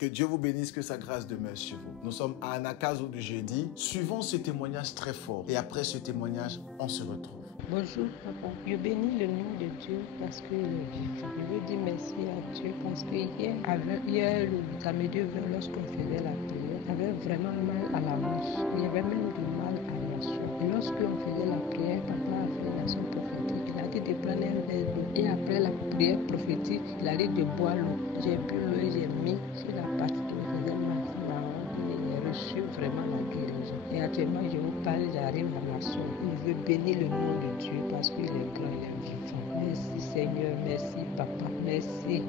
Que Dieu vous bénisse, que sa grâce demeure sur vous. Nous sommes à Anakazo du jeudi. Suivons ce témoignage très fort. Et après ce témoignage, on se retrouve. Bonjour papa, je bénis le nom de Dieu parce qu'il est vivant. Je veux dire merci à Dieu parce que hier le samedi 20, lorsqu'on faisait la prière, j'avais vraiment mal à la hanche. Il y avait même du mal à la soie. Et lorsqu'on faisait la prière, papa a fait une action prophétique. Il a dit de prendre un verre d'eau. Et après la prière prophétique, il a dit de boire l'eau. J'ai bu l'eau et j'ai mis sur la partie qui me faisait mal. J'ai reçu vraiment la guérison. Et actuellement, je vous parle, j'arrive à ma soeur. Je veux bénir le nom de Dieu parce qu'il est grand, il est vivant. Merci Seigneur, merci Papa, merci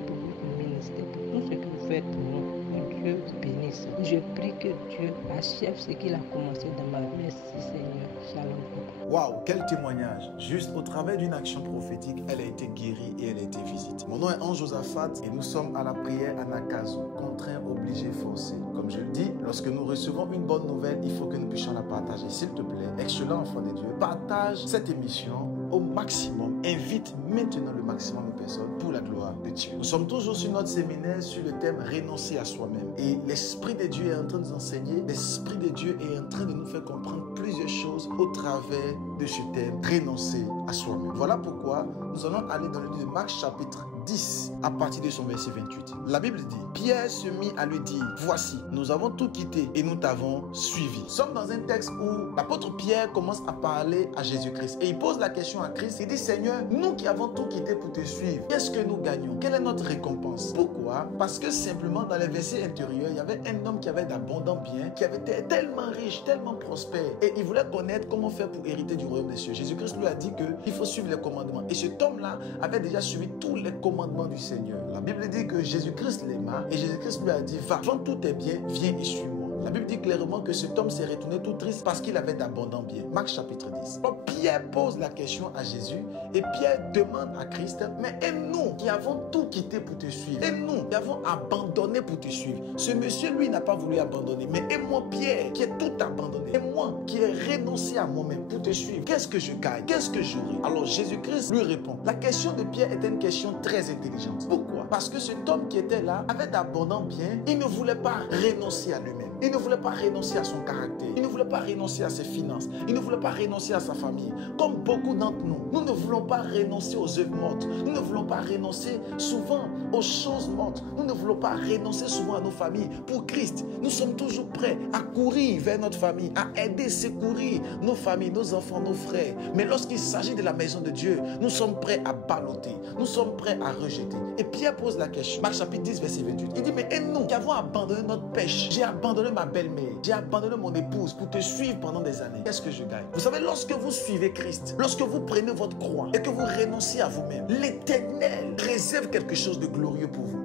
pour votre ministère, pour tout ce que vous faites pour nous. Que Dieu vous bénisse. Je prie que Dieu achève ce qu'il a commencé dans ma vie. Merci Seigneur. Shalom Papa. Waouh, quel témoignage! Juste au travers d'une action prophétique, elle a été guérie et elle a été visitée. Mon nom est Ange Josaphat et nous sommes à la prière Anakazo, contraint, obligé, forcé. Comme je le dis, lorsque nous recevons une bonne nouvelle, il faut que nous puissions la partager. S'il te plaît, excellent enfant de Dieu, partage cette émission au maximum. Invite maintenant le maximum de personnes pour la gloire de Dieu. Nous sommes toujours sur notre séminaire sur le thème renoncer à soi-même. Et l'Esprit de Dieu est en train de nous enseigner. L'Esprit de Dieu est en train de nous faire comprendre plusieurs choses au travers de ce thème, renoncer à soi-même. Voilà pourquoi nous allons aller dans le livre de Marc chapitre 10 à partir de son verset 28. La Bible dit, Pierre se mit à lui dire, voici, nous avons tout quitté et nous t'avons suivi. Nous sommes dans un texte où l'apôtre Pierre commence à parler à Jésus-Christ et il pose la question à Christ. Il dit, Seigneur, nous qui avons tout quitté pour te suivre, qu'est-ce que nous gagnons? Quelle est notre récompense? Pourquoi? Parce que simplement dans les versets intérieurs, il y avait un homme qui avait d'abondants biens, qui avait été tellement riche, tellement prospère et il voulait connaître comment faire pour hériter du royaume des cieux. Jésus-Christ lui a dit qu'il faut suivre les commandements et cet homme-là avait déjà suivi tous les commandements du Seigneur. La Bible dit que Jésus-Christ l'aima et Jésus-Christ lui a dit, va, vends tous tes biens, viens et suis-moi. La Bible dit clairement que cet homme s'est retourné tout triste parce qu'il avait d'abondants biens. Marc chapitre 10. Donc Pierre pose la question à Jésus et Pierre demande à Christ, mais et nous qui avons tout quitté pour te suivre, et nous qui avons abandonné pour te suivre. Ce monsieur, lui, n'a pas voulu abandonner, mais et moi, Pierre, qui ai tout abandonné, et moi qui ai renoncé à moi-même pour te suivre, qu'est-ce que je gagne? Qu'est-ce que j'aurai? Alors Jésus-Christ lui répond. La question de Pierre était une question très intelligente. Pourquoi? Parce que cet homme qui était là avait d'abondants biens, il ne voulait pas renoncer à lui-même. Il ne voulait pas renoncer à son caractère. Il ne voulait pas renoncer à ses finances. Il ne voulait pas renoncer à sa famille. Comme beaucoup d'entre nous, nous ne voulons pas renoncer aux œuvres mortes. Nous ne voulons pas renoncer souvent aux choses mortes. Nous ne voulons pas renoncer souvent à nos familles. Pour Christ, nous sommes toujours prêts à courir vers notre famille, à aider, secourir nos familles, nos enfants, nos frères. Mais lorsqu'il s'agit de la maison de Dieu, nous sommes prêts à balloter. Nous sommes prêts à rejeter. Et Pierre pose la question. Marc chapitre 10, verset 28. Il dit, mais et nous qui avons abandonné notre pêche, j'ai abandonné ma belle-mère, j'ai abandonné mon épouse pour te suivre pendant des années. Qu'est-ce que je gagne? Vous savez, lorsque vous suivez Christ, lorsque vous prenez votre croix et que vous renoncez à vous-même, l'Éternel réserve quelque chose de glorieux pour vous.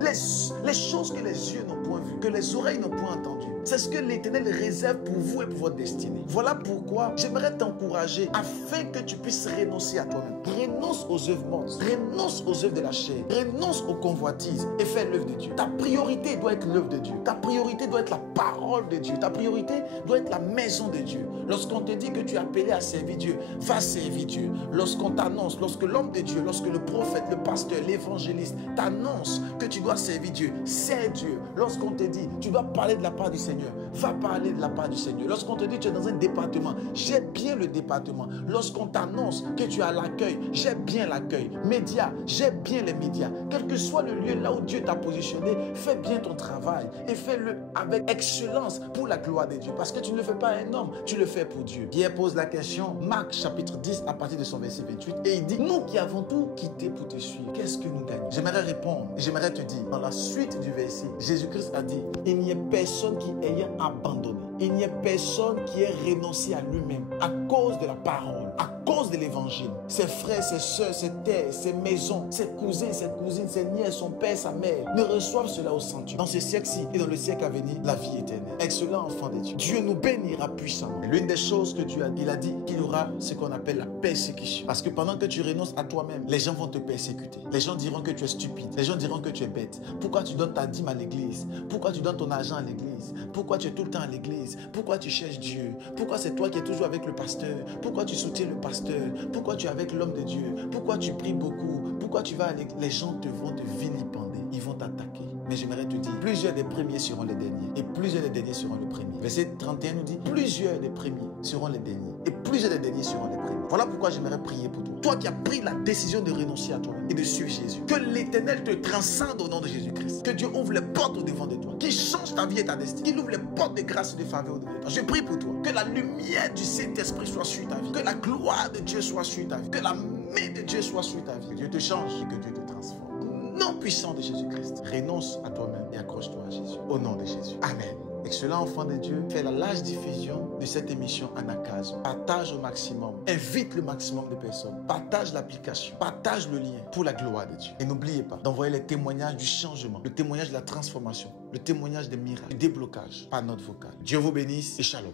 Les choses que les yeux n'ont point vues, que les oreilles n'ont point entendues, c'est ce que l'Éternel réserve pour vous et pour votre destinée. Voilà pourquoi j'aimerais t'encourager afin que tu puisses renoncer à toi-même. Renonce aux œuvres mortes, renonce aux œuvres de la chair, renonce aux convoitises et fais l'œuvre de Dieu. Ta priorité doit être l'œuvre de Dieu. Ta priorité doit être la parole de Dieu. Ta priorité doit être la maison de Dieu. Lorsqu'on te dit que tu es appelé à servir Dieu, va servir Dieu. Lorsqu'on t'annonce, lorsque l'homme de Dieu, lorsque le prophète, le pasteur, l'évangéliste t'annonce que tu dois servir Dieu, sers Dieu. Lorsqu'on te dit, tu dois parler de la part du Seigneur, va parler de la part du Seigneur. Lorsqu'on te dit, tu es dans un département, j'ai bien le département. Lorsqu'on t'annonce que tu as l'accueil, j'ai bien l'accueil. Médias, j'ai bien les médias. Quel que soit le lieu là où Dieu t'a positionné, fais bien ton travail et fais-le avec excellence pour la gloire de Dieu. Parce que tu ne le fais pas à un homme, tu le fais pour Dieu. Pierre pose la question, Marc chapitre 10 à partir de son verset 28 et il dit, nous qui avons tout quitté pour te suivre, qu'est-ce que nous gagnons? J'aimerais répondre, j'aimerais te dire, dans la suite du verset, Jésus-Christ a dit, il n'y a personne qui ayant abandonné, il n'y a personne qui ait renoncé à lui-même à cause de la parole, à cause de l'évangile. Ses frères, ses soeurs, ses terres, ses maisons, ses cousins, ses cousines, ses nièces, son père, sa mère ne reçoivent cela au centuple. Dans ce siècle-ci et dans le siècle à venir, la vie éternelle. Excellent enfant de Dieu. Dieu nous bénira puissamment. L'une des choses que Dieu a dit, il a dit qu'il y aura ce qu'on appelle la persécution. Parce que pendant que tu renonces à toi-même, les gens vont te persécuter. Les gens diront que tu es stupide. Les gens diront que tu es bête. Pourquoi tu donnes ta dîme à l'église? Pourquoi tu donnes ton argent à l'église? Pourquoi tu es tout le temps à l'église? Pourquoi tu cherches Dieu? Pourquoi c'est toi qui es toujours avec le pasteur? Pourquoi tu soutiens le pasteur? Pourquoi tu es avec l'homme de Dieu? Pourquoi tu pries beaucoup? Pourquoi tu vas à l'église? Les gens vont te vilipender. Ils vont t'attaquer. Mais j'aimerais te dire, plusieurs des premiers seront les derniers. Et plusieurs des derniers seront les premiers. Verset 31 nous dit, plusieurs des premiers seront les derniers. Et plusieurs des derniers seront les premiers. Voilà pourquoi j'aimerais prier pour toi. Toi qui as pris la décision de renoncer à toi-même et de suivre Jésus. Que l'Éternel te transcende au nom de Jésus-Christ. Que Dieu ouvre les portes au devant de toi. Qu'il change ta vie et ta destinée. Qu'il ouvre les portes de grâce et de faveur au devant de toi. Je prie pour toi. Que la lumière du Saint-Esprit soit sur ta vie. Que la gloire de Dieu soit sur ta vie. Que la main de Dieu soit sur ta vie. Que Dieu te change et que Dieu te transforme. Au nom puissant de Jésus-Christ. Renonce à toi-même et accroche-toi à Jésus. Au nom de Jésus. Amen. Excellent enfant de Dieu, fais la large diffusion de cette émission Anakazo. Partage au maximum, invite le maximum de personnes, partage l'application, partage le lien pour la gloire de Dieu. Et n'oubliez pas d'envoyer les témoignages du changement, le témoignage de la transformation, le témoignage des miracles, du déblocage par notre vocal. Dieu vous bénisse et shalom.